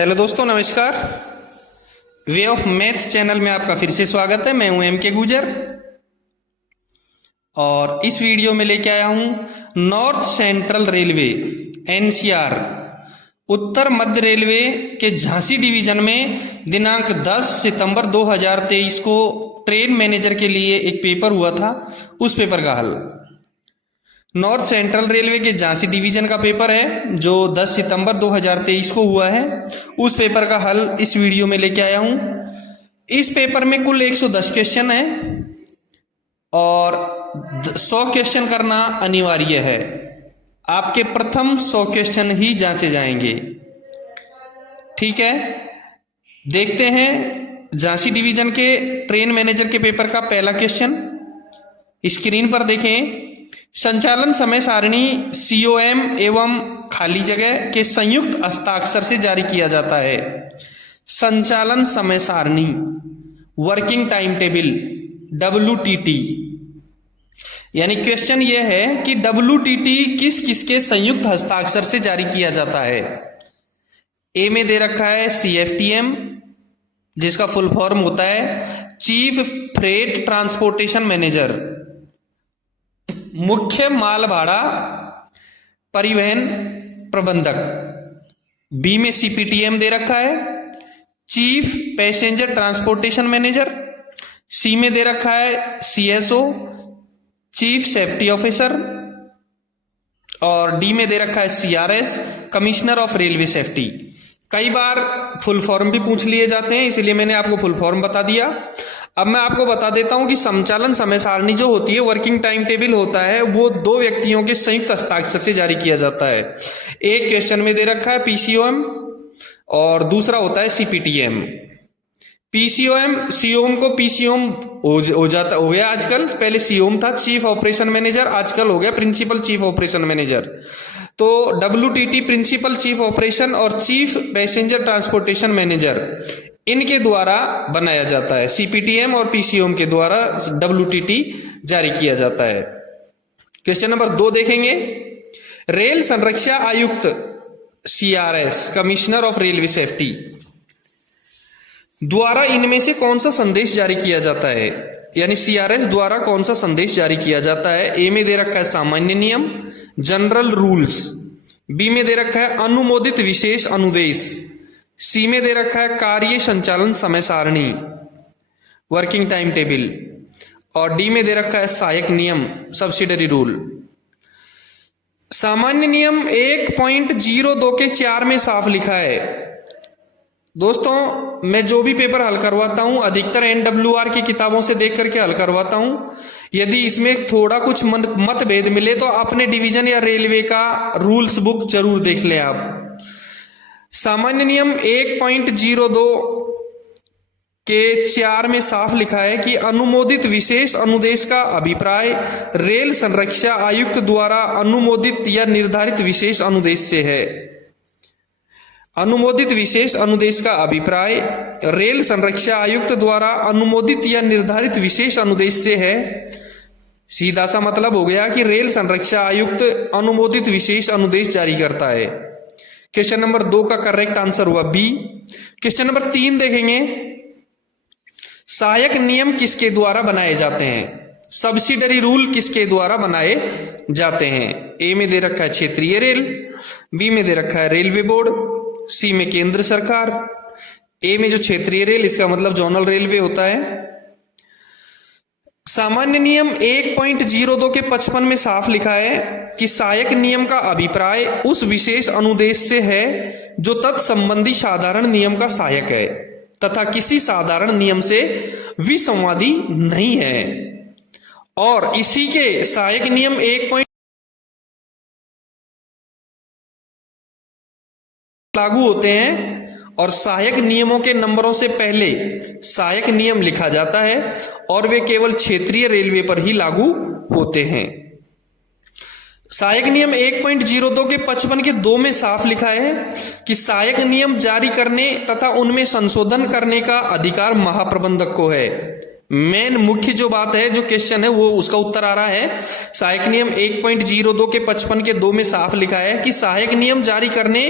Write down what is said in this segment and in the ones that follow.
Hello दोस्तों, नमस्कार। Way of math channel में आपका फिर से स्वागत है। मैं हूं एम के गुजर और इस वीडियो में लेके आया हूं नॉर्थ सेंट्रल रेलवे एनसीआर उत्तर मध्य रेलवे के झांसी डिवीजन में दिनांक 10 सितंबर 2023 को ट्रेन मैनेजर के लिए एक पेपर हुआ था, उस पेपर का हल। नॉर्थ सेंट्रल रेलवे के झांसी डिवीजन का पेपर है जो 10 सितंबर 2023 को हुआ है। उस पेपर का हल इस वीडियो में लेके आया हूं। इस पेपर में कुल 110 क्वेश्चन है और 100 क्वेश्चन करना अनिवार्य है। आपके प्रथम 100 क्वेश्चन ही जांचे जाएंगे। ठीक है, देखते हैं झांसी डिवीजन के ट्रेन मैनेजर के पेपर का पहला क्वेश्चन। स्क्रीन पर देखें। संचालन समय सारणी सीओएम एवं खाली जगह के संयुक्त हस्ताक्षर से जारी किया जाता है। संचालन समय सारणी वर्किंग टाइम टेबल WTT, यानी क्वेश्चन यह है कि WTT किस किसके संयुक्त हस्ताक्षर से जारी किया जाता है। ए में दे रखा है CFTM, जिसका फुल फॉर्म होता है चीफ फ्रेट ट्रांसपोर्टेशन मैनेजर, मुख्य माल भाड़ा परिवहन प्रबंधक। बी में CPTM दे रखा है चीफ पैसेंजर ट्रांसपोर्टेशन मैनेजर। सी में दे रखा है CSO चीफ सेफ्टी ऑफिसर और डी में दे रखा है CRS commissioner of railway safety. कई बार फुल फॉर्म भी पूछ लिए जाते हैं, इसलिए मैंने आपको फुल फॉर्म बता दिया। अब मैं आपको बता देता हूं कि संचालन समय सारणी जो होती है, वर्किंग टाइम टेबल होता है, वो दो व्यक्तियों के संयुक्त हस्ताक्षर से जारी किया जाता है। एक क्वेश्चन में दे रखा है PCOM और दूसरा होता है CPTM। सीओम को PCOM हो गया आजकल। पहले COM था चीफ ऑपरेशन मैनेजर, आजकल हो गया प्रिंसिपल चीफ ऑपरेशन मैनेजर। तो WTT प्रिंसिपल चीफ ऑपरेशन और चीफ पैसेंजर ट्रांसपोर्टेशन मैनेजर, इनके द्वारा बनाया जाता है। CPTM और PCOM के द्वारा WTT जारी किया जाता है। क्वेश्चन नंबर 2 देखेंगे। रेल संरक्षा आयुक्त CRS commissioner of railway safety द्वारा इनमें से कौन सा संदेश जारी किया जाता है, यानी CRS द्वारा कौन सा संदेश जारी किया जाता है। ए में दे रखा है सामान्य नियम जनरल रूल्स। बी में दे रखा है अनुमोदित विशेष अनुदेश। सी में दे रखा है कार्य संचालन समय सारणी वर्किंग टाइम टेबल और डी में दे रखा है सहायक नियम सब्सिडरी रूल। सामान्य नियम 1.02 के 4 में साफ लिखा है। दोस्तों, मैं जो भी पेपर हल करवाता हूं अधिकतर NWR की किताबों से देख करके हल करवाता हूं। यदि इसमें थोड़ा कुछ मतभेद मिले तो अपने डिवीजन या रेलवे का रूल्स बुक जरूर देख लें आप। सामान्य नियम 1.02 के 4 में साफ लिखा है कि अनुमोदित विशेष अनुदेश का अभिप्राय रेल संरक्षा आयुक्त द्वारा अनुमोदित या निर्धारित विशेष अनुदेश से है। अनुमोदित विशेष अनुदेश का अभिप्राय रेल संरक्षा आयुक्त द्वारा अनुमोदित या निर्धारित विशेष अनुदेश से है। सीधा सा मतलब हो गया कि रेल संरक्षा आयुक्त अनुमोदित विशेष अनुदेश जारी करता है। क्वेश्चन नंबर 2 का करेक्ट आंसर हुआ बी। क्वेश्चन नंबर 3 देखेंगे। सहायक नियम किसके द्वारा बनाए जाते हैं, सब्सिडरी रूल किसके द्वारा बनाए जाते हैं। ए में दे रखा है क्षेत्रीय रेल, बी में दे रखा है रेलवे बोर्ड, सी में केंद्र सरकार। ए में जो क्षेत्रीय रेल, इसका मतलब जोनल रेलवे होता है। सामान्य नियम 1.02 के 55 में साफ लिखा है कि सहायक नियम का अभिप्राय उस विशेष अनुदेश से है जो तत्संबंधी साधारण नियम का सहायक है तथा किसी साधारण नियम से विसंवादी नहीं है। और इसी के सहायक नियम 1. लागू होते हैं और सहायक नियमों के नंबरों से पहले सहायक नियम लिखा जाता है और वे केवल क्षेत्रीय रेलवे पर ही लागू होते हैं। सहायक नियम 1.02 के 55 के 2 में साफ लिखा है कि सहायक नियम जारी करने तथा उनमें संशोधन करने का अधिकार महाप्रबंधक को है। मेन मुख्य जो बात है, जो क्वेश्चन है, वो उसका उत्तर आ रहा है सहायक नियम 1.02 के 55 के 2 में साफ लिखा है कि सहायक नियम जारी करने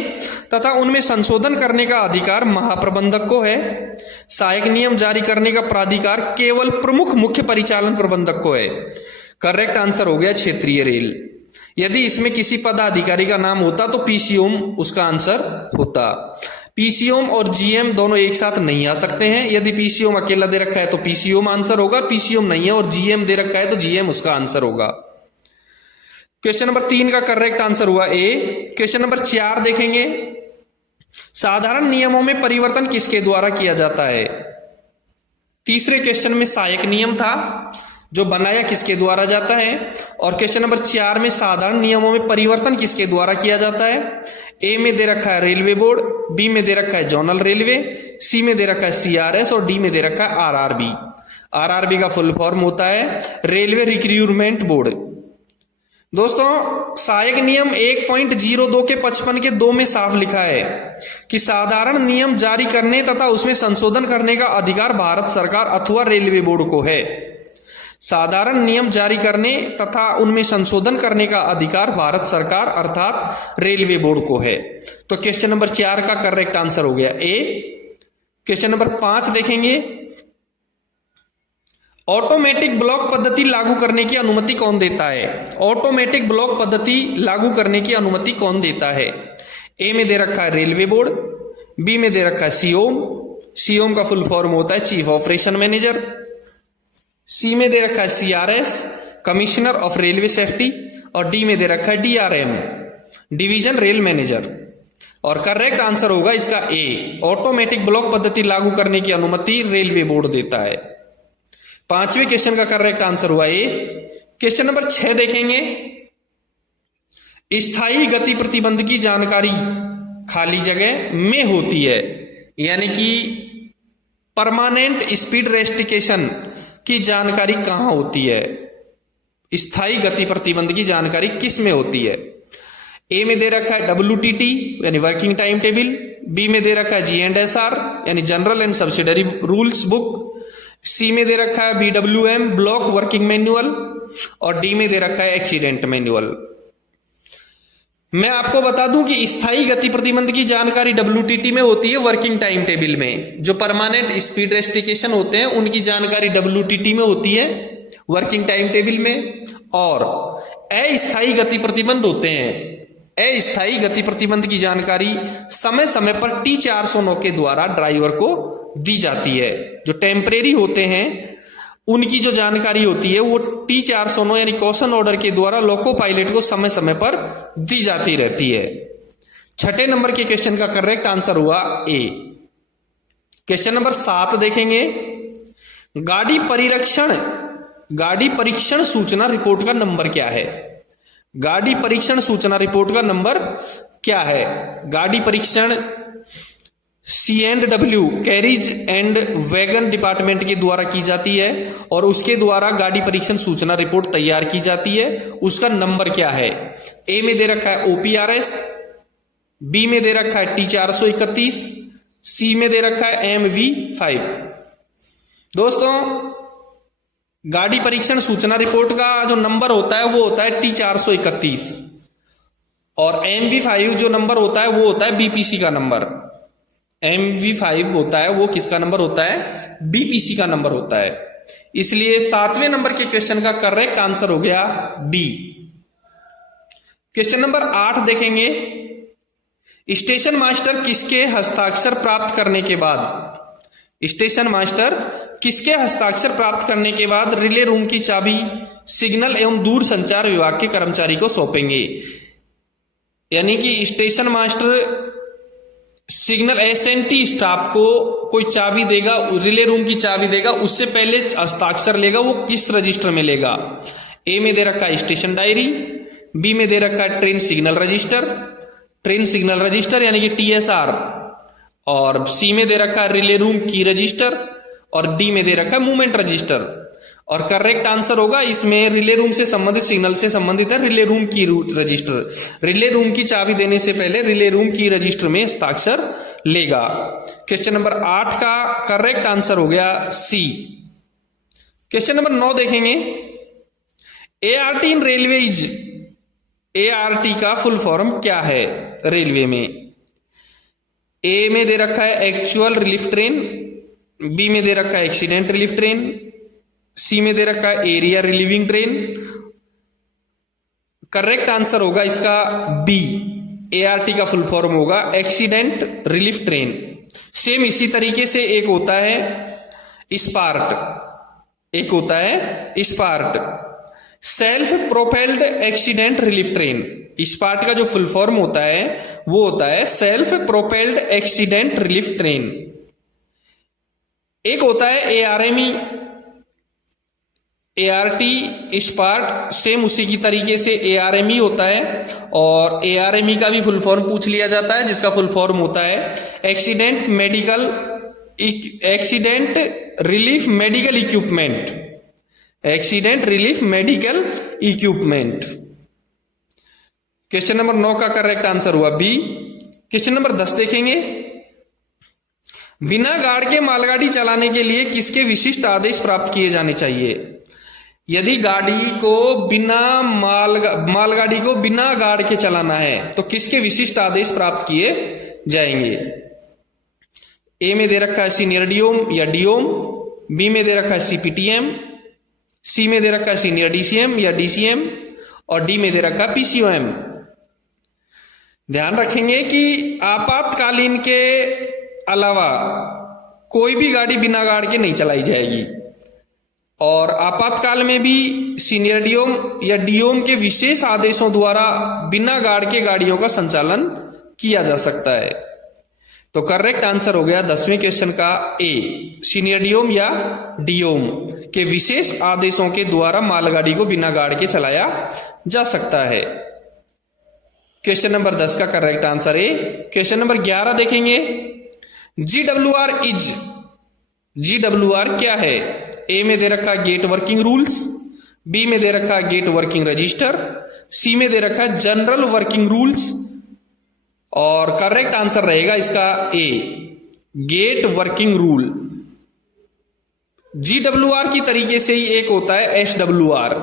तथा उनमें संशोधन करने का अधिकार महाप्रबंधक को है। सहायक नियम जारी करने का प्राधिकार केवल प्रमुख मुख्य परिचालन प्रबंधक को है। करेक्ट आंसर हो गया क्षेत्रीय रेल। यदि इसमें किसी पदाधिकारी का नाम होता तो पीसीओम उसका आंसर होता। पीसीओम और जीएम दोनों एक साथ नहीं आ सकते हैं। यदि पीसीओम अकेला दे रखा है तो पीसीओम आंसर होगा, पीसीओम नहीं है और जीएम दे रखा है तो जीएम उसका आंसर होगा। क्वेश्चन नंबर 3 का करेक्ट आंसर हुआ ए। क्वेश्चन नंबर 4 देखेंगे, साधारण नियमों में परिवर्तन किसके द्वारा किया जाता है। तीसरे क्वेश्चन में सहायक नियम था जो बनाया किसके द्वारा जाता है, और क्वेश्चन नंबर 4 में साधारण नियमों में परिवर्तन किसके द्वारा किया जाता है। ए में दे रखा है रेलवे बोर्ड, बी में दे रखा है जोनल रेलवे, सी में दे रखा है सीआरएस और डी में दे रखा है आरआरबी। आरआरबी का फुल फॉर्म होता है रेलवे रिक्रूटमेंट बोर्ड। दोस्तों सहायक नियम 1.02 के 55 के 2 में साफ लिखा है कि साधारण नियम जारी करने तथा उसमें संशोधन करने का अधिकार भारत सरकार अथवा रेलवे बोर्ड को है। साधारण नियम जारी करने तथा उनमें संशोधन करने का अधिकार भारत सरकार अर्थात रेलवे बोर्ड को है। तो क्वेश्चन नंबर 4 का करेक्ट आंसर हो गया ए। क्वेश्चन नंबर 5 देखेंगे, ऑटोमेटिक ब्लॉक पद्धति लागू करने की अनुमति कौन देता है। ऑटोमेटिक ब्लॉक पद्धति लागू करने की अनुमति कौन देता है। ए में दे रखा है रेलवे बोर्ड, बी में दे रखा है सीओम, सीओम का फुल फॉर्म होता है चीफ ऑपरेशन मैनेजर, सी में दे रखा है CRS commissioner of railway safety, और डी में दे रखा है डीआरएम डिवीजन रेल मैनेजर। और करेक्ट आंसर होगा इसका ए, ऑटोमेटिक ब्लॉक पद्धति लागू करने की अनुमति रेलवे बोर्ड देता है। 5वें क्वेश्चन का करेक्ट आंसर हुआ ए। क्वेश्चन नंबर 6 देखेंगे, स्थायी गति प्रतिबंध की जानकारी खाली जगह में होती है, यानी कि परमानेंट स्पीड रेस्ट्रिक्शन की जानकारी कहां होती है। स्थायी गति प्रतिबंध की जानकारी किस में होती है। ए में दे रखा है WTT यानी वर्किंग टाइम टेबल, बी में दे रखा है G&SR यानी general and subsidiary rules book, C में दे रखा है BWM ब्लॉक वर्किंग मैनुअल, और डी में दे रखा है एक्सीडेंट मैनुअल। मैं आपको बता दूं कि स्थायी गति प्रतिबंध की जानकारी WTT में होती है वर्किंग टाइम टेबल में। जो परमानेंट स्पीड रेस्ट्रिक्शन होते हैं उनकी जानकारी WTT में होती है वर्किंग टाइम टेबल में, और अस्थायी गति प्रतिबंध होते हैं, अस्थायी गति प्रतिबंध की जानकारी समय समय पर T409 के द्वारा ड्राइवर को दी जाती है। जो टेम्परेरी होते हैं उनकी जो जानकारी होती है वो T409 यानी कॉशन ऑर्डर के द्वारा लोको पायलट को समय समय पर दी जाती रहती है। 6ठे नंबर के क्वेश्चन का करेक्ट आंसर हुआ ए। क्वेश्चन नंबर 7 देखेंगे, गाड़ी परीक्षण सूचना रिपोर्ट का नंबर क्या है। गाड़ी परीक्षण सूचना रिपोर्ट का नंबर क्या है। गाड़ी परीक्षण C&W carriage and wagon department के द्वारा की जाती है और उसके द्वारा गाड़ी परीक्षण सूचना रिपोर्ट तैयार की जाती है। उसका नंबर क्या है। ए में दे रखा है OPRS, बी में दे रखा है T431, सी में दे रखा है MV5। दोस्तों गाड़ी परीक्षण सूचना रिपोर्ट का जो नंबर होता है वो होता है T431 और MV5 जो नंबर होता है वो होता है BPC का नंबर। MV5 होता है वो किसका नंबर होता है, BPC का नंबर होता है। इसलिए 7वें नंबर के क्वेश्चन का करेक्ट आंसर हो गया बी। क्वेश्चन नंबर 8 देखेंगे, स्टेशन मास्टर किसके हस्ताक्षर प्राप्त करने के बाद, स्टेशन मास्टर किसके हस्ताक्षर प्राप्त करने के बाद रिले रूम की चाबी सिग्नल एवं दूर संचार विभाग के कर्मचारी को सौंपेंगे। यानी कि station master signal SNT staff को कोई चाबी देगा, रिले रूम की चाबी देगा, उससे पहले हस्ताक्षर लेगा, वो किस रजिस्टर में लेगा। ए में दे रखा है स्टेशन डायरी, बी में दे रखा है ट्रेन सिग्नल रजिस्टर यानी कि TSR, और सी में दे रखा है रिले रूम की रजिस्टर, और डी में दे रखा है मूवमेंट रजिस्टर। और करेक्ट आंसर होगा इसमें रिले रूम से संबंधित सिग्नल से संबंधित है रिले रूम की रजिस्टर। रिले रूम की चाबी देने से पहले रिले रूम की रजिस्टर में हस्ताक्षर लेगा। क्वेश्चन नंबर 8 का करेक्ट आंसर हो गया सी। क्वेश्चन नंबर 9 देखेंगे, ART in railway is, ART का फुल फॉर्म क्या है रेलवे में? ए में दे रखा है एक्चुअल रिलीफ ट्रेन, बी में दे रखा है एक्सीडेंट रिलीफ ट्रेन, सी में दे रखा है area relieving train. Correct answer होगा इसका बी, एआरटी का फुल फॉर्म होगा एक्सीडेंट रिलीफ ट्रेन। सेम इसी तरीके से एक होता है स्पार्ट, एक होता है SPART, self propelled accident relief train. SPART का जो फुल फॉर्म होता है वो होता है self propelled accident relief train. एक होता है एआरएमई, एआरटी स्पार्ट सेम उसी की तरीके से एआरएमई होता है, और एआरएमई का भी फुल फॉर्म पूछ लिया जाता है जिसका फुल फॉर्म होता है accident relief medical equipment, accident relief medical equipment. Question number 9 का करेक्ट आंसर हुआ बी। क्वेश्चन नंबर 10 देखेंगे, बिना गार्ड के मालगाड़ी चलाने के लिए किसके विशिष्ट आदेश प्राप्त किए जाने चाहिए? यदि गाड़ी को बिना मालगाड़ी को बिना गार्ड के चलाना है तो किसके विशिष्ट आदेश प्राप्त किए जाएंगे? ए में दे रखा है सीनियर डीओम या डीओम, बी में दे रखा है सीपीटीएम, सी में दे रखा है सीनियर डीसीएम या डीसीएम, और डी में दे रखा है पीसीओएम। ध्यान रखेंगे कि आपातकालीन के अलावा कोई भी गाड़ी बिना गार्ड के नहीं चलाई जाएगी, और आपातकाल में भी सीनियर डीओम या डीओम के विशेष आदेशों द्वारा बिना गार्ड के गाड़ियों का संचालन किया जा सकता है। तो करेक्ट आंसर हो गया 10वें क्वेश्चन का ए, सीनियर डीओम या डीओम के विशेष आदेशों के द्वारा मालगाड़ी को बिना गार्ड के चलाया जा सकता है। क्वेश्चन नंबर 10 का correct answer A. Question number 11 देखेंगे, जीडब्ल्यूआर इज, जीडब्ल्यूआर क्या है? ए में दे रखा है गेट वर्किंग रूल्स, बी में दे रखा है गेट वर्किंग रजिस्टर, सी में दे रखा है जनरल वर्किंग रूल्स, और करेक्ट आंसर रहेगा इसका ए, गेट वर्किंग रूल। जीडब्ल्यूआर की तरीके से ही एक होता है एसडब्ल्यूआर,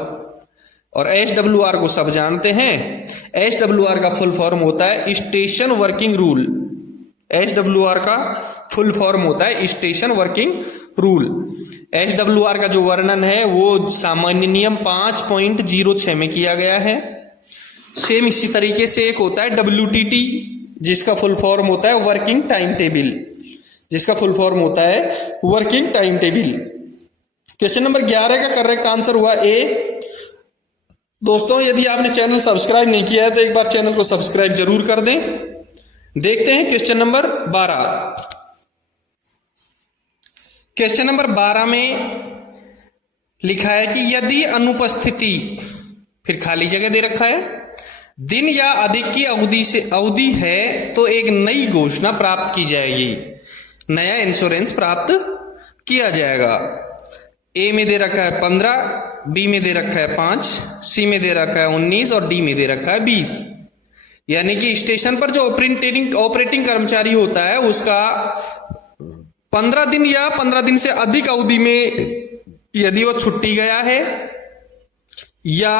और एसडब्ल्यूआर को सब जानते हैं। एसडब्ल्यूआर का फुल फॉर्म होता है स्टेशन वर्किंग रूल, एसडब्ल्यूआर का फुल फॉर्म होता है स्टेशन वर्किंग रूल। एसडब्ल्यूआर का जो वर्णन है वो सामान्य नियम 5.06 में किया गया है। सेम इसी तरीके से एक होता है डब्ल्यूटीटी, जिसका फुल फॉर्म होता है वर्किंग टाइम टेबल, जिसका फुल फॉर्म होता है working time table. Question number 11 का करेक्ट आंसर हुआ ए। दोस्तों, यदि आपने चैनल सब्सक्राइब नहीं किया है तो एक बार चैनल को सब्सक्राइब जरूर कर दें। देखते हैं क्वेश्चन नंबर 12। क्वेश्चन नंबर 12 में लिखा है कि यदि अनुपस्थिति, फिर खाली जगह दे रखा है, दिन या अधिक की अवधि है तो एक नई घोषणा प्राप्त की जाएगी, नया इंश्योरेंस प्राप्त किया जाएगा। ए में दे रखा है 15, बी में दे रखा है 5, सी में दे रखा है 19 और डी में दे रखा है 20। यानी कि स्टेशन पर जो ऑपरेटिंग कर्मचारी होता है उसका 15 दिन या 15 दिन से अधिक अवधि में यदि वो छुट्टी गया है या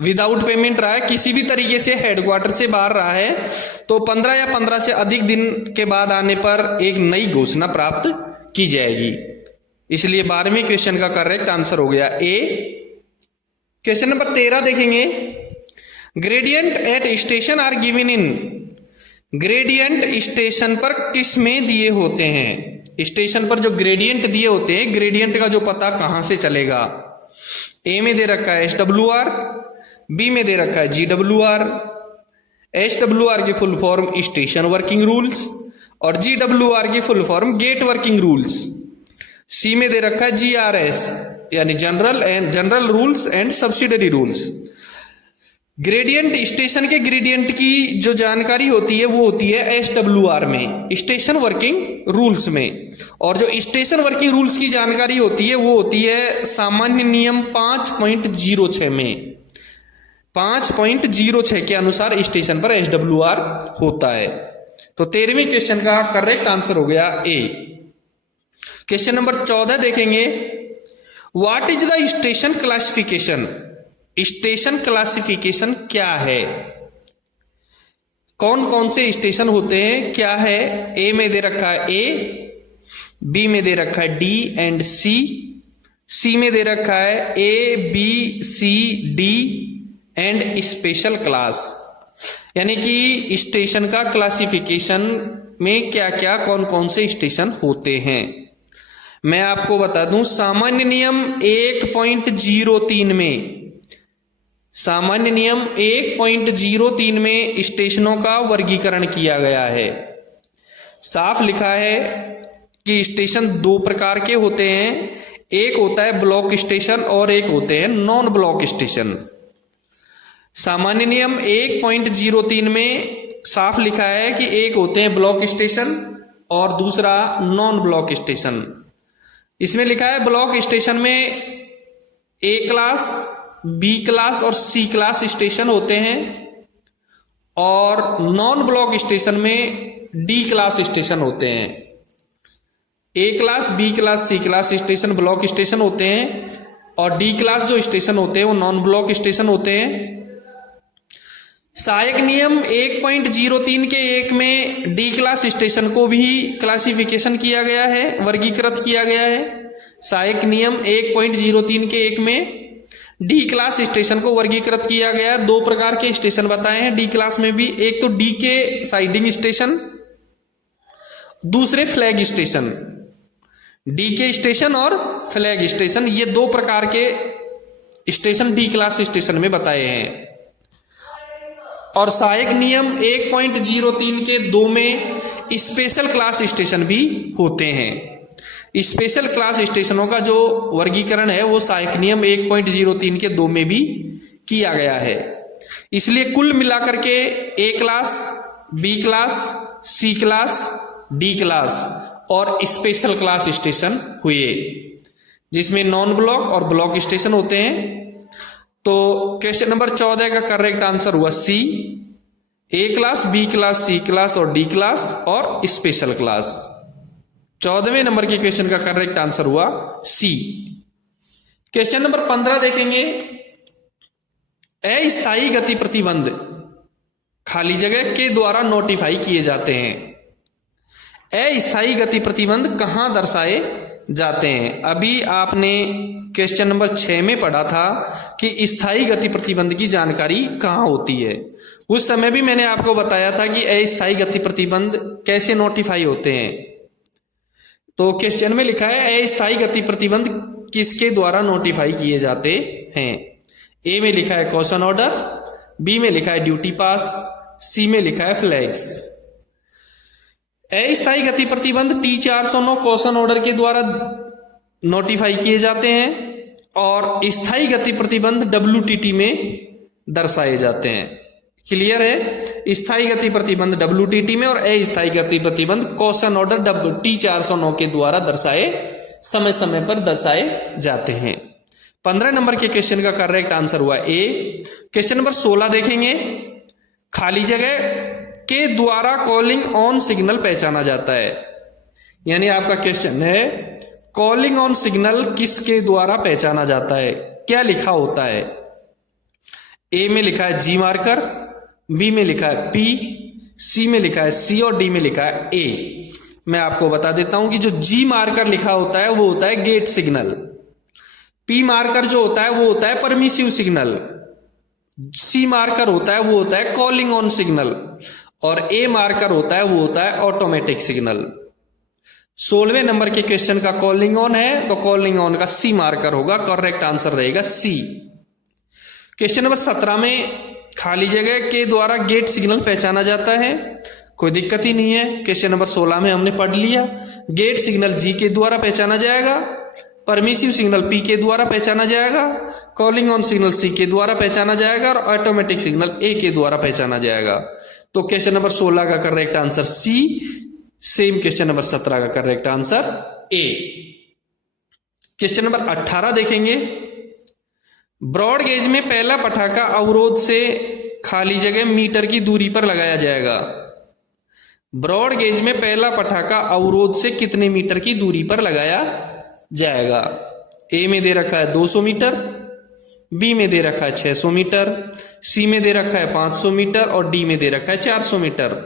विदाउट पेमेंट रहा है, किसी भी तरीके से हेडक्वार्टर से बाहर रहा है, तो 15 या 15 से अधिक दिन के बाद आने पर एक नई घोषणा प्राप्त की जाएगी। इसलिए 12वें क्वेश्चन का करेक्ट आंसर हो गया ए। क्वेश्चन नंबर 13 देखेंगे, gradient at station are given in, gradient station पर किस में दिए होते हैं? स्टेशन पर जो ग्रेडियंट दिए होते हैं, ग्रेडियंट का जो पता कहां से चलेगा? ए में दे रखा है एसडब्ल्यूआर, बी में दे रखा है जीडब्ल्यूआर, एसडब्ल्यूआर की full form station working rules और जीडब्ल्यूआर की full form gate working rules, C में दे रखा है जीआरएस यानी general rules and subsidiary rules. Gradient, station के ग्रेडियंट की जो जानकारी होती है वो होती है एसडब्ल्यूआर में, स्टेशन वर्किंग रूल्स में, और जो स्टेशन वर्किंग रूल्स की जानकारी होती है वो होती है सामान्य नियम 5.06 में। 5.06 के अनुसार स्टेशन पर एसडब्ल्यूआर होता है। तो 13वें क्वेश्चन का करेक्ट आंसर हो गया ए। क्वेश्चन नंबर 14 देखेंगे, what is the station classification? Station classification क्या है? कौन कौन से स्टेशन होते हैं, क्या है? ए में दे रखा है ए, बी में दे रखा है डी एंड सी में दे रखा है A B C D and special class. यानी कि स्टेशन का क्लासिफिकेशन में क्या क्या कौन कौन से स्टेशन होते हैं। मैं आपको बता दूं, सामान्य नियम 1.03 में, सामान्य नियम 1.03 में स्टेशनों का वर्गीकरण किया गया है। साफ लिखा है कि स्टेशन दो प्रकार के होते हैं, एक होता है ब्लॉक स्टेशन और एक होते हैं नॉन ब्लॉक स्टेशन। सामान्य नियम 1.03 में साफ लिखा है कि एक होते हैं ब्लॉक स्टेशन और दूसरा नॉन ब्लॉक स्टेशन। इसमें लिखा है ब्लॉक स्टेशन में ए क्लास, बी क्लास और सी क्लास स्टेशन होते हैं और नॉन ब्लॉक स्टेशन में डी क्लास स्टेशन होते हैं। ए क्लास, बी क्लास, सी क्लास स्टेशन ब्लॉक स्टेशन होते हैं और डी क्लास जो स्टेशन होते हैं वो नॉन ब्लॉक स्टेशन होते हैं। सहायक नियम 1.03 के 1 में डी क्लास स्टेशन को भी क्लासिफिकेशन किया गया है, वर्गीकृत किया गया है। सहायक नियम 1.03 के 1 में डी क्लास स्टेशन को वर्गीकृत किया गया है। दो प्रकार के स्टेशन बताए हैं डी क्लास में भी, एक तो डी के साइडिंग स्टेशन, दूसरे फ्लैग स्टेशन। डी के स्टेशन और फ्लैग स्टेशन, ये दो प्रकार के स्टेशन डी क्लास स्टेशन में बताए हैं। और सहायक नियम 1.03 के 2 में स्पेशल क्लास स्टेशन भी होते हैं। स्पेशल क्लास स्टेशनों का जो वर्गीकरण है वो सहायक नियम 1.03 के 2 में भी किया गया है। इसलिए कुल मिलाकर के ए क्लास, बी क्लास, सी क्लास, डी क्लास और स्पेशल क्लास स्टेशन हुए, जिसमें नॉन ब्लॉक और ब्लॉक स्टेशन होते हैं। तो क्वेश्चन नंबर 14 का करेक्ट आंसर हुआ सी, ए क्लास, बी क्लास, सी क्लास और डी क्लास और स्पेशल क्लास। 14वें नंबर के क्वेश्चन का करेक्ट आंसर हुआ सी। क्वेश्चन नंबर 15 देखेंगे। अस्थायी गति प्रतिबंध खाली जगह के द्वारा नोटिफाई किए जाते हैं। अस्थायी गति प्रतिबंध कहां दर्शाए जाते हैं? अभी आपने क्वेश्चन नंबर 6 में पढ़ा था कि स्थायी गति प्रतिबंध की जानकारी कहां होती है। उस समय भी मैंने आपको बताया था कि अस्थायी गति प्रतिबंध कैसे नोटिफाई होते हैं। तो क्वेश्चन में लिखा है अस्थायी गति प्रतिबंध किसके द्वारा नोटिफाई किए जाते हैं। ए में लिखा है कॉशन ऑर्डर, बी में लिखा है ड्यूटी पास, सी में लिखा है फ्लैग्स। अस्थायी गति प्रतिबंध T409 कॉशन ऑर्डर के द्वारा नोटिफाई किए जाते हैं और स्थायी गति प्रतिबंध WTT में दर्शाए जाते हैं। क्लियर है? स्थायी गति प्रतिबंध WTT में और अस्थायी गति प्रतिबंध कॉशन ऑर्डर T409 के द्वारा दर्शाए, समय समय पर दर्शाए जाते हैं। 15 नंबर के क्वेश्चन का करेक्ट आंसर हुआ ए। क्वेश्चन नंबर 16 देखेंगे। खाली जगह के द्वारा कॉलिंग ऑन सिग्नल पहचाना जाता है। यानी आपका क्वेश्चन है कॉलिंग ऑन सिग्नल किसके द्वारा पहचाना जाता है, क्या लिखा होता है? ए में लिखा है जी मार्कर, बी में लिखा है पी, सी में लिखा है सी और डी में लिखा है ए। मैं आपको बता देता हूं कि जो जी मार्कर लिखा होता है वो होता है गेट सिग्नल, पी मार्कर जो होता है वो होता है परमिसिव सिग्नल, सी मार्कर होता है वो होता है कॉलिंग ऑन सिग्नल और ए मार्कर होता है वो होता है ऑटोमेटिक सिग्नल। 16वें नंबर के क्वेश्चन का कॉलिंग ऑन है तो कॉलिंग ऑन का सी मार्कर होगा, करेक्ट आंसर रहेगा सी। क्वेश्चन नंबर 17 में खाली जगह के द्वारा गेट सिग्नल पहचाना जाता है, कोई दिक्कत ही नहीं है। क्वेश्चन नंबर 16 में हमने पढ़ लिया, गेट सिग्नल जी के द्वारा पहचाना जाएगा, परमिसिव सिग्नल पी के द्वारा पहचाना जाएगा, कॉलिंग ऑन सिग्नल सी के द्वारा पहचाना जाएगा और ऑटोमेटिक सिग्नल ए के द्वारा पहचाना जाएगा। तो क्वेश्चन नंबर 16 का correct answer C, same question number 17 का correct answer A. Question number 18 देखेंगे। ब्रॉड गेज में पहला पटाखा अवरोध से खाली जगह मीटर की दूरी पर लगाया जाएगा। ब्रॉड गेज में पहला पटाखा अवरोध से कितने मीटर की दूरी पर लगाया जाएगा? ए में दे रखा है 200 मीटर, बी में दे रखा है 600 मीटर, सी में दे रखा है 500 मीटर और डी में दे रखा है 400 मीटर।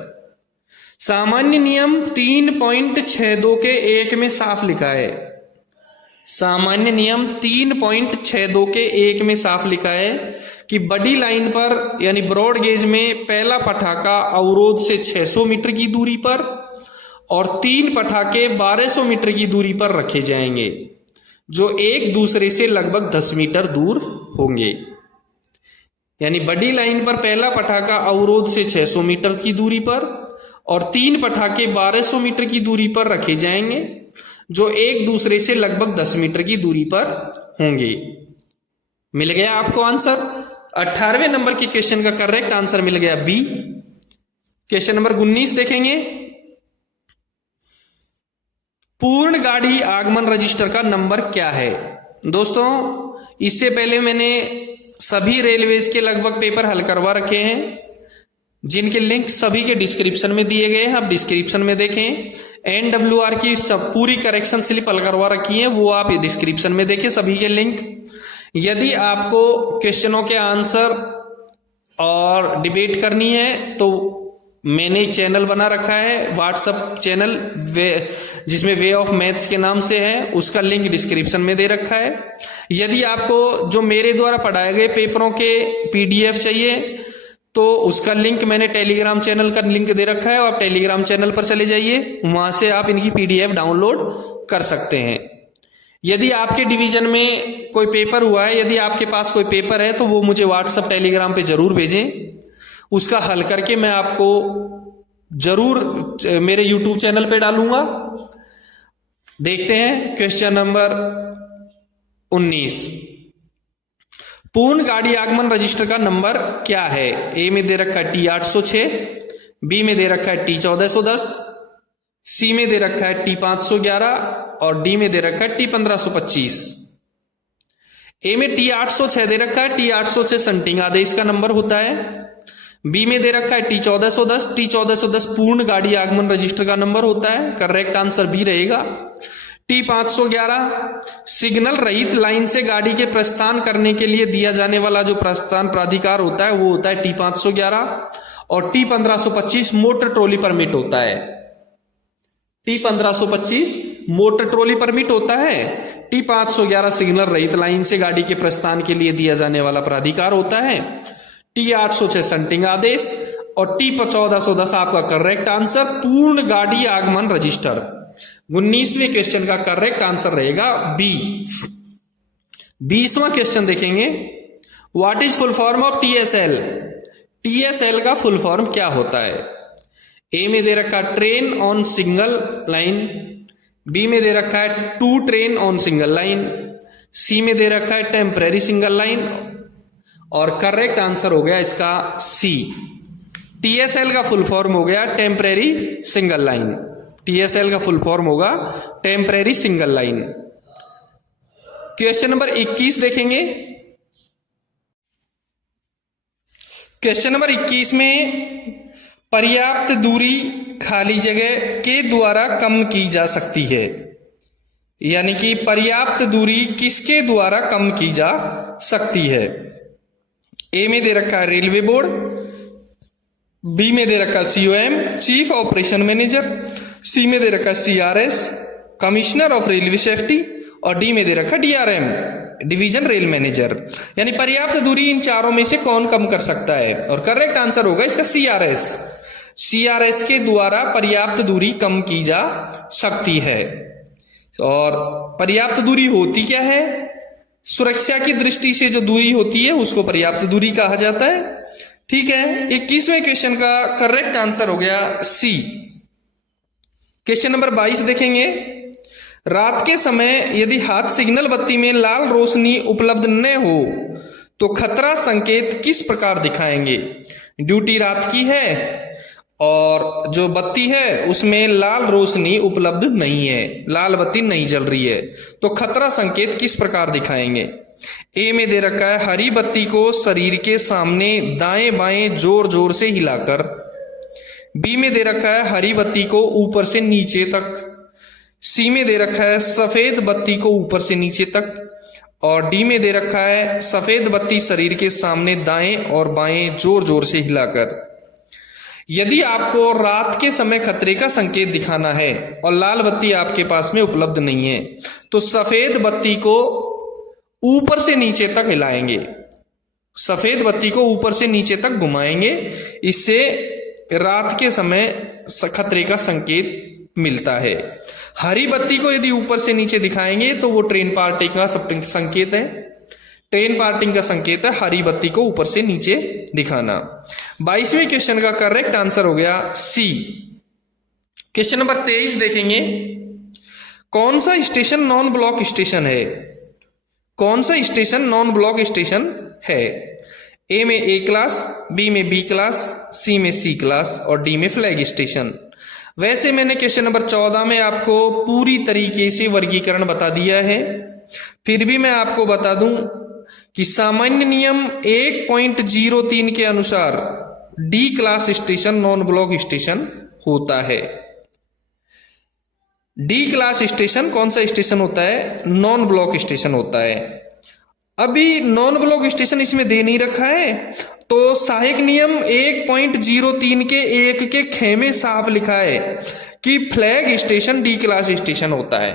सामान्य नियम 3.62 के 1 में साफ लिखा है, सामान्य नियम 3.62 के 1 में साफ लिखा है कि बड़ी लाइन पर यानी ब्रॉड गेज में पहला पटाखा अवरोध से 600 मीटर की दूरी पर और 3 पटाखे 1200 मीटर की दूरी पर रखे जाएंगे, जो एक दूसरे से लगभग 10 मीटर दूर होंगे। यानी बड़ी लाइन पर पहला पटाखा अवरोध से 600 मीटर की दूरी पर और 3 पटाखे 1200 मीटर की दूरी पर रखे जाएंगे, जो एक दूसरे से लगभग 10 मीटर की दूरी पर होंगे। मिल गया आपको आंसर। 18वें नंबर के क्वेश्चन का करेक्ट आंसर मिल गया बी। क्वेश्चन नंबर 19 देखेंगे। पूर्ण गाड़ी आगमन रजिस्टर का नंबर क्या है? दोस्तों, इससे पहले मैंने सभी रेलवेज के लगभग पेपर हल करवा रखे हैं, जिनके लिंक सभी के डिस्क्रिप्शन में दिए गए हैं। आप डिस्क्रिप्शन में देखें। NWR की सब पूरी करेक्शन स्लिप हल करवा रखी है, वो आप डिस्क्रिप्शन में देखें सभी के लिंक। यदि आपको क्वेश्चनों के आंसर और डिबेट करनी है तो मैंने चैनल बना रखा है, व्हाट्सएप चैनल जिसमें वे ऑफ मैथ्स के नाम से है, उसका लिंक डिस्क्रिप्शन में दे रखा है। यदि आपको जो मेरे द्वारा पढ़ाए गए पेपरों के PDF चाहिए तो उसका लिंक मैंने टेलीग्राम चैनल का लिंक दे रखा है, आप टेलीग्राम चैनल पर चले जाइए, वहां से आप इनकी PDF डाउनलोड कर सकते हैं। यदि आपके डिवीजन में कोई पेपर हुआ है, यदि आपके पास कोई पेपर है तो वो मुझे व्हाट्सएप टेलीग्राम पे जरूर भेजें, उसका हल करके मैं आपको जरूर मेरे YouTube चैनल पे डालूंगा। देखते हैं क्वेश्चन नंबर 19। पूर्ण गाड़ी आगमन रजिस्टर का नंबर क्या है? ए में दे रखा है T806, बी में दे रखा है T1410, सी में दे रखा है T511 और डी में दे रखा है T1525। ए में T806 दे रखा है, T806 संटिंग आदेश का नंबर होता है। बी में दे रखा है T1410, T1410 पूर्ण गाड़ी आगमन रजिस्टर का नंबर होता है, करेक्ट आंसर बी रहेगा। T511 सिग्नल रहित लाइन से गाड़ी के प्रस्थान करने के लिए दिया जाने वाला जो प्रस्थान प्राधिकार होता है वो होता है T511 और T1525 मोटर ट्रॉली परमिट होता है। T1525 मोटर ट्रॉली परमिट होता है, T511 सिग्नल रहित लाइन से गाड़ी के प्रस्थान के लिए दिया जाने वाला प्राधिकार होता है, T806 संटिंग आदेश और T1410 आपका करेक्ट आंसर पूर्ण गाड़ी आगमन रजिस्टर। 19वें क्वेश्चन का करेक्ट आंसर रहेगा बी। 20वां क्वेश्चन देखेंगे। What is full form of TSL? TSL का फुल फॉर्म क्या होता है? ए में दे रखा है train on single line, B में दे रखा है two train on single line, C में दे रखा है टेम्परेरी सिंगल लाइन और करेक्ट आंसर हो गया इसका सी। TSL का फुल फॉर्म हो गया टेम्परेरी सिंगल लाइन। TSL का फुल फॉर्म होगा temporary single line. Question number 21 देखेंगे। क्वेश्चन नंबर 21 में पर्याप्त दूरी खाली जगह के द्वारा कम की जा सकती है, यानी कि पर्याप्त दूरी किसके द्वारा कम की जा सकती है? ए में दे रखा है रेलवे बोर्ड, बी में दे रखा है COM चीफ ऑपरेशन मैनेजर, सी में दे रखा है CRS commissioner of railway safety और डी में दे रखा DRM डिवीजन रेल मैनेजर। यानी पर्याप्त दूरी इन चारों में से कौन कम कर सकता है? और करेक्ट आंसर होगा इसका CRS के द्वारा पर्याप्त दूरी कम की जा सकती है। और पर्याप्त दूरी होती क्या है? सुरक्षा की दृष्टि से जो दूरी होती है उसको पर्याप्त दूरी कहा जाता है। ठीक है, 21वें क्वेश्चन का करेक्ट आंसर हो गया सी। क्वेश्चन नंबर 22 देखेंगे। रात के समय यदि हाथ सिग्नल बत्ती में लाल रोशनी उपलब्ध न हो तो खतरा संकेत किस प्रकार दिखाएंगे? ड्यूटी रात की है और जो बत्ती है उसमें लाल रोशनी उपलब्ध नहीं है, लाल बत्ती नहीं जल रही है, तो खतरा संकेत किस प्रकार दिखाएंगे? ए में दे रखा है हरी बत्ती को शरीर के सामने दाएं बाएं जोर जोर से हिलाकर, बी में दे रखा है हरी बत्ती को ऊपर से नीचे तक, सी में दे रखा है सफेद बत्ती को ऊपर से नीचे तक और डी में दे रखा है सफेद बत्ती शरीर के सामने दाएं और बाएं जोर जोर से हिलाकर। यदि आपको रात के समय खतरे का संकेत दिखाना है और लाल बत्ती आपके पास में उपलब्ध नहीं है तो सफेद बत्ती को ऊपर से नीचे तक हिलाएंगे, सफेद बत्ती को ऊपर से नीचे तक घुमाएंगे, इससे रात के समय खतरे का संकेत मिलता है। हरी बत्ती को यदि ऊपर से नीचे दिखाएंगे तो वो ट्रेन पार्टिंग का संकेत है, ट्रेन पार्टिंग का संकेत है हरी बत्ती को ऊपर से नीचे दिखाना। 22वें क्वेश्चन का करेक्ट आंसर हो गया सी। क्वेश्चन नंबर 23 देखेंगे, कौन सा स्टेशन नॉन ब्लॉक स्टेशन है? कौन सा स्टेशन नॉन ब्लॉक स्टेशन है? ए में ए क्लास, बी में बी क्लास, सी में सी क्लास और डी में फ्लैग स्टेशन। वैसे मैंने क्वेश्चन नंबर 14 में आपको पूरी तरीके से वर्गीकरण बता दिया है, फिर भी मैं आपको बता दूं कि सामान्य नियम 1.03 के अनुसार D class station non block station होता है। डी क्लास स्टेशन कौन सा स्टेशन होता है? नॉन ब्लॉक स्टेशन होता है। अभी नॉन ब्लॉक स्टेशन इसमें दे नहीं रखा है तो सहायक नियम 1.03 के 1 के ख में साफ लिखा है कि flag station D class station होता है।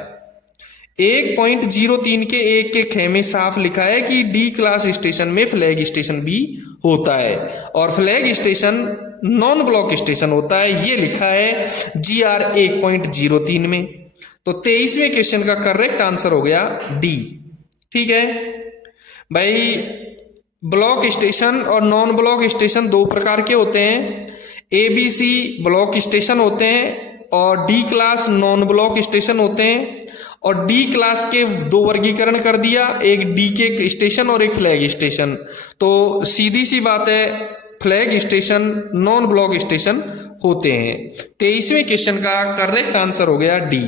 1.03 के 1 के ख में साफ लिखा है कि डी क्लास स्टेशन में फ्लैग स्टेशन भी होता है और flag station non block station होता है, ये लिखा है GR 1.03 में। तो 23वें क्वेश्चन का करेक्ट आंसर हो गया डी। ठीक है भाई, ब्लॉक स्टेशन और नॉन ब्लॉक स्टेशन दो प्रकार के होते हैं। ABC ब्लॉक स्टेशन होते हैं और D class non block station होते हैं। और डी क्लास के दो वर्गीकरण कर दिया, एक डी के स्टेशन और एक फ्लैग स्टेशन। तो सीधी सी बात है, flag station non block station होते हैं। 23वें क्वेश्चन का करेक्ट आंसर हो गया डी।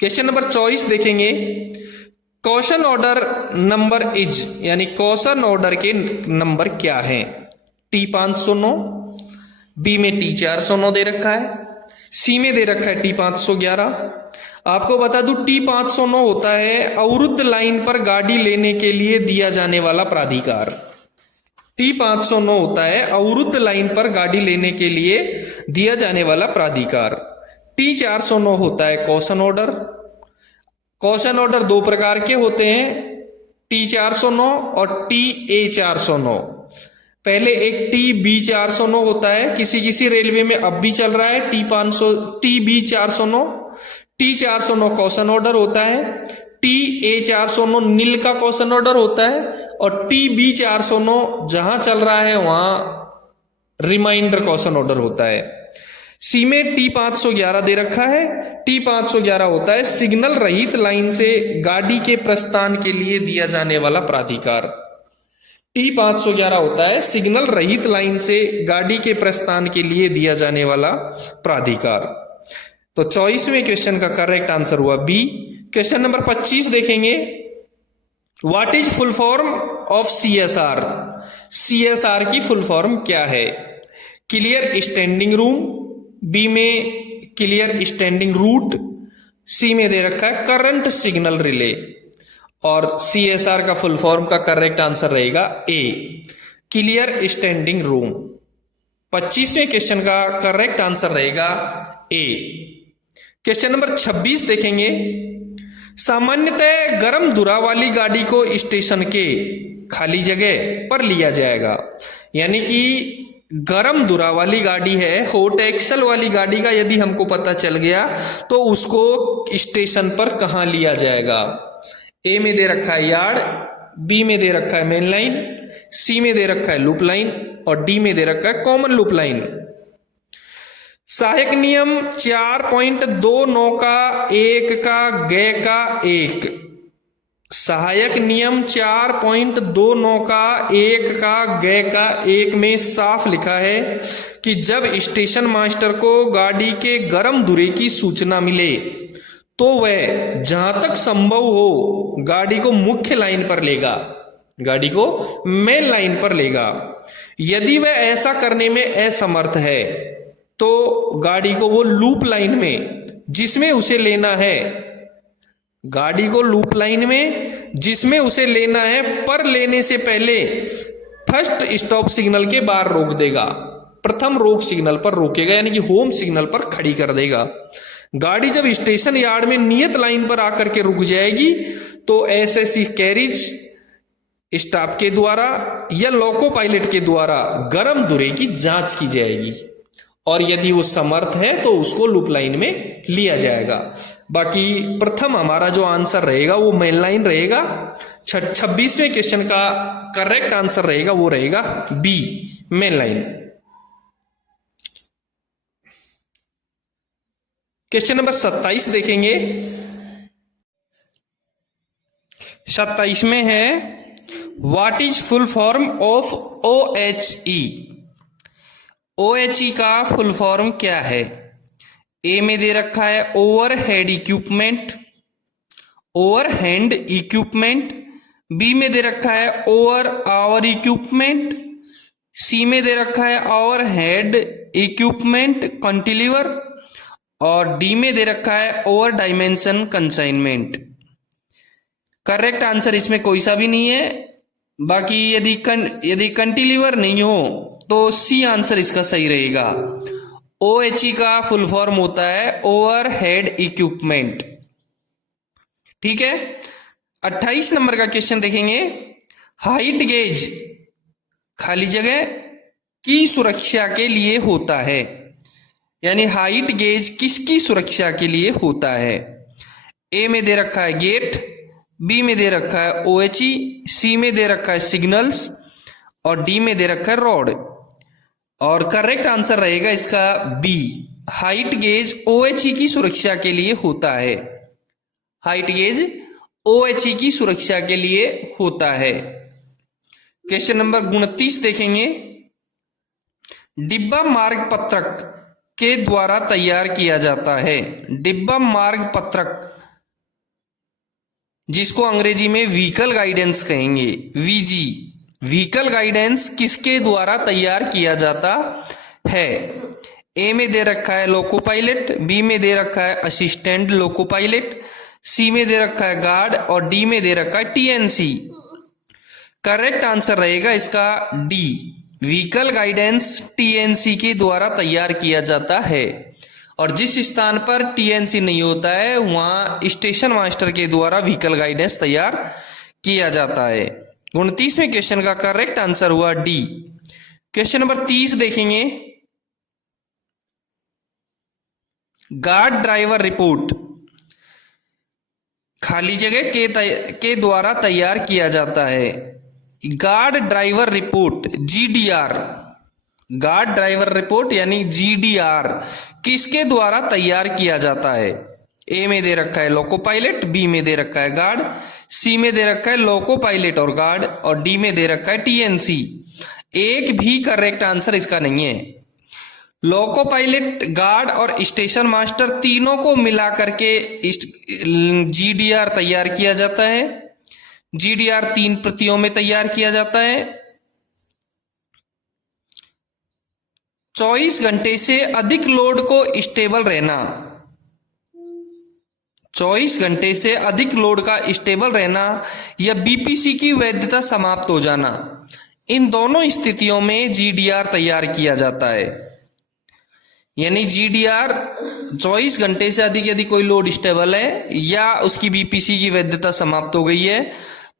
क्वेश्चन नंबर 24 देखेंगे, क्वेश्चन ऑर्डर नंबर इज, यानी क्वेश्चन ऑर्डर के नंबर क्या हैं? T509, बी में T409 दे रखा है, सी में दे रखा है T511। आपको बता दूं T509 होता है अवरुद्ध लाइन पर गाड़ी लेने के लिए दिया जाने वाला प्राधिकार। T509 होता है अवरुद्ध लाइन पर गाड़ी लेने के लिए दिया जाने वाला प्राधिकार। T409 होता है क्वेश्चन ऑर्डर। क्वेश्चन ऑर्डर दो प्रकार के होते हैं, T409 और TA409। पहले एक TB409 होता है, किसी किसी रेलवे में अब भी चल रहा है TB409। T409 क्वेश्चन ऑर्डर होता है, TA409 नील का क्वेश्चन ऑर्डर होता है और TB409 जहां चल रहा है वहां रिमाइंडर क्वेश्चन ऑर्डर होता है। सी में T511 दे रखा है। T511 होता है सिग्नल रहित लाइन से गाड़ी के प्रस्थान के लिए दिया जाने वाला प्राधिकार। T511 होता है सिग्नल रहित लाइन से गाड़ी के प्रस्थान के लिए दिया जाने वाला प्राधिकार। तो 24वें क्वेश्चन का करेक्ट आंसर हुआ बी। क्वेश्चन नंबर 25 देखेंगे, what is full form of CSR? CSR की फुल फॉर्म क्या है? क्लियर स्टैंडिंग रूम, बी में क्लियर स्टैंडिंग रूट, सी में दे रखा है करंट सिग्नल रिले और CSR का फुल फॉर्म का करेक्ट आंसर रहेगा ए, क्लियर स्टैंडिंग रूम। 25वें क्वेश्चन का करेक्ट आंसर रहेगा ए। क्वेश्चन नंबर 26 देखेंगे, सामान्यतः गर्म धुरा वाली गाड़ी को स्टेशन के खाली जगह पर लिया जाएगा। यानी कि गरम धुरा वाली गाड़ी है, हॉट एक्सल वाली गाड़ी का यदि हमको पता चल गया तो उसको स्टेशन पर कहां लिया जाएगा? ए में दे रखा है यार्ड, बी में दे रखा है मेन लाइन, सी में दे रखा है लूप लाइन और डी में दे रखा है कॉमन लूप लाइन। सहायक नियम 4.29 का 1 का ग का 1। सहायक नियम 4.29 का 1 का ग का 1 में साफ लिखा है कि जब स्टेशन मास्टर को गाड़ी के गर्म धुरे की सूचना मिले तो वह जहां तक संभव हो गाड़ी को मुख्य लाइन पर लेगा, गाड़ी को मेन लाइन पर लेगा। यदि वह ऐसा करने में असमर्थ है तो गाड़ी को वो लूप लाइन में जिसमें उसे लेना है गाड़ी को लूप लाइन में, जिसमें उसे लेना है, पर लेने से पहले फर्स्ट स्टॉप सिग्नल के बाहर रोक देगा, प्रथम रोक सिग्नल पर रोकेगा, यानी कि होम सिग्नल पर खड़ी कर देगा। गाड़ी जब स्टेशन यार्ड में नियत लाइन पर आकर के रुक जाएगी तो एसएससी कैरिज स्टाफ के द्वारा या लोको पायलट के द्वारा गर्म धुरे की जांच की जाएगी, और यदि वो समर्थ है तो उसको लूप लाइन में लिया जाएगा। बाकी प्रथम हमारा जो आंसर रहेगा वो मेन लाइन रहेगा। 26वें क्वेश्चन का करेक्ट आंसर रहेगा वो रहेगा B, main line. Question number 27 देखेंगे। 27 में है what is full form of OHE। OHE का फुल फॉर्म क्या है? ए में दे रखा है overhead equipment, overhand equipment. B में दे रखा है ओवर आवर इक्विपमेंट। सी में दे रखा है ओवरहेड इक्विपमेंट कंटिलीवर। और डी में दे रखा है over dimension consignment. Correct answer इसमें कोई सा भी नहीं है। बाकी यदि कंटिलीवर नहीं हो तो सी आंसर इसका सही रहेगा। OHE का फुल फॉर्म होता है ओवरहेड इक्विपमेंट। ठीक है, 28 नंबर का क्वेश्चन देखेंगे। हाइट गेज खाली जगह की सुरक्षा के लिए होता है, यानी हाइट गेज किसकी सुरक्षा के लिए होता है? ए में दे रखा है गेट, बी में दे रखा है OHE, सी में दे रखा है सिग्नल्स और डी में दे रखा है रॉड। और करेक्ट आंसर रहेगा इसका बी, हाइट गेज OHE की सुरक्षा के लिए होता है। हाइट गेज OHE की सुरक्षा के लिए होता है। क्वेश्चन नंबर 29 देखेंगे। डिब्बा मार्ग पत्रक के द्वारा तैयार किया जाता है। डिब्बा मार्ग पत्रक, जिसको अंग्रेजी में व्हीकल गाइडेंस कहेंगे, VG, व्हीकल गाइडेंस किसके द्वारा तैयार किया जाता है? ए में दे रखा है लोको पायलट, बी में दे रखा है असिस्टेंट लोको पायलट, सी में दे रखा है गार्ड और डी में दे रखा है TNC। करेक्ट आंसर रहेगा इसका डी, व्हीकल गाइडेंस TNC के द्वारा तैयार किया जाता है। और जिस स्थान पर TNC नहीं होता है वहां स्टेशन मास्टर के द्वारा व्हीकल गाइडेंस तैयार किया जाता है। 29वें क्वेश्चन का करेक्ट आंसर हुआ डी। क्वेश्चन नंबर 30 देखेंगे। गार्ड ड्राइवर रिपोर्ट खाली जगह के द्वारा तैयार किया जाता है। Guard driver report GDR, guard driver report यानी GDR किसके द्वारा तैयार किया जाता है? ए में दे रखा है लोको पायलट, बी में दे रखा है गार्ड, सी में दे रखा है लोको पायलट और गार्ड और डी में दे रखा है TNC। एक भी करेक्ट आंसर इसका नहीं है। लोको पायलट, गार्ड और स्टेशन मास्टर तीनों को मिला करके GDR तैयार किया जाता है। GDR 3 प्रतियों में तैयार किया जाता है। 24 घंटे से अधिक लोड को स्टेबल रहना, 24 घंटे से अधिक लोड का स्टेबल रहना या BPC की वैधता समाप्त हो जाना, इन दोनों स्थितियों में GDR तैयार किया जाता है। यानी GDR 24 घंटे से अधिक यदि कोई लोड स्टेबल है या उसकी BPC की वैधता समाप्त हो गई है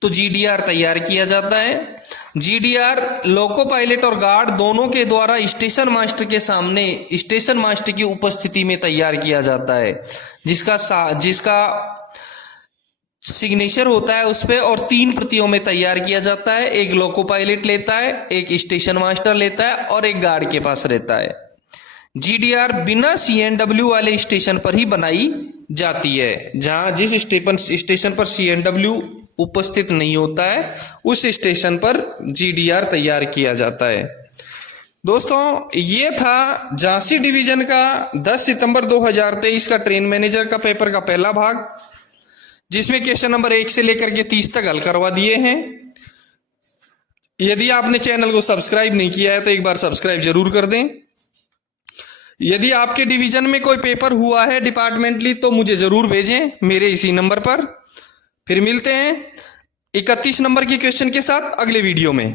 तो GDR तैयार किया जाता है। GDR लोको पायलट और गार्ड दोनों के द्वारा स्टेशन मास्टर के सामने स्टेशन मास्टर की उपस्थिति में तैयार किया जाता है, जिसका सिग्नेचर होता है उस पे, और 3 प्रतियों में तैयार किया जाता है। एक लोको पायलट लेता है, एक स्टेशन मास्टर लेता है और एक गार्ड के पास रहता है। GDR बिना CNW वाले स्टेशन पर ही बनाई जाती है। जहां जिस स्टेशन पर CNW उपस्थित नहीं होता है उस स्टेशन पर GDR तैयार किया जाता है। दोस्तों, ये था झांसी डिवीजन का 10 सितंबर 2023 का ट्रेन मैनेजर का पेपर का पहला भाग, जिसमें क्वेश्चन नंबर 1 से लेकर के 30 तक हल करवा दिए हैं। यदि आपने चैनल को सब्सक्राइब नहीं किया है तो एक बार सब्सक्राइब जरूर कर दें। यदि आपके डिवीजन में कोई पेपर हुआ है डिपार्टमेंटली तो मुझे जरूर भेजें मेरे इसी नंबर पर। फिर मिलते हैं 31 नंबर के क्वेश्चन के साथ अगले वीडियो में।